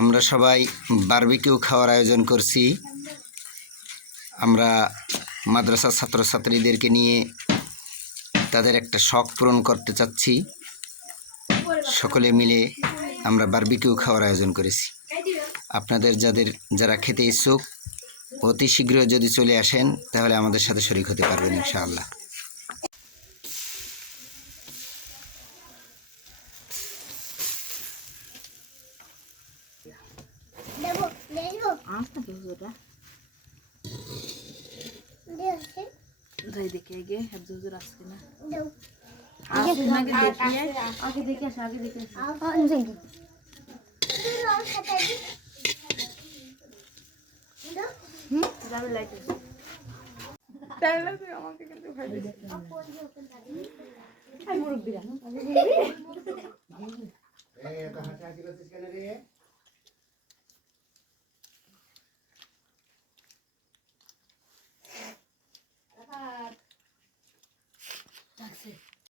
আমরা সবাই বারবিকিউ খাওয়ার আয়োজন করছি। আমরা মাদ্রাসার ছাত্রছাত্রীদেরকে নিয়ে তাদের একটা শখ পূরণ করতে চাচ্ছি। সকলে মিলে আমরা বারবিকিউ খাওয়ার আয়োজন করেছি। আপনাদের যারা খেতে ইচ্ছুক অতি শীঘ্র যদি চলে আসেন তাহলে আমাদের সাথে শরীক হতে পারবেন ইনশাআল্লাহ।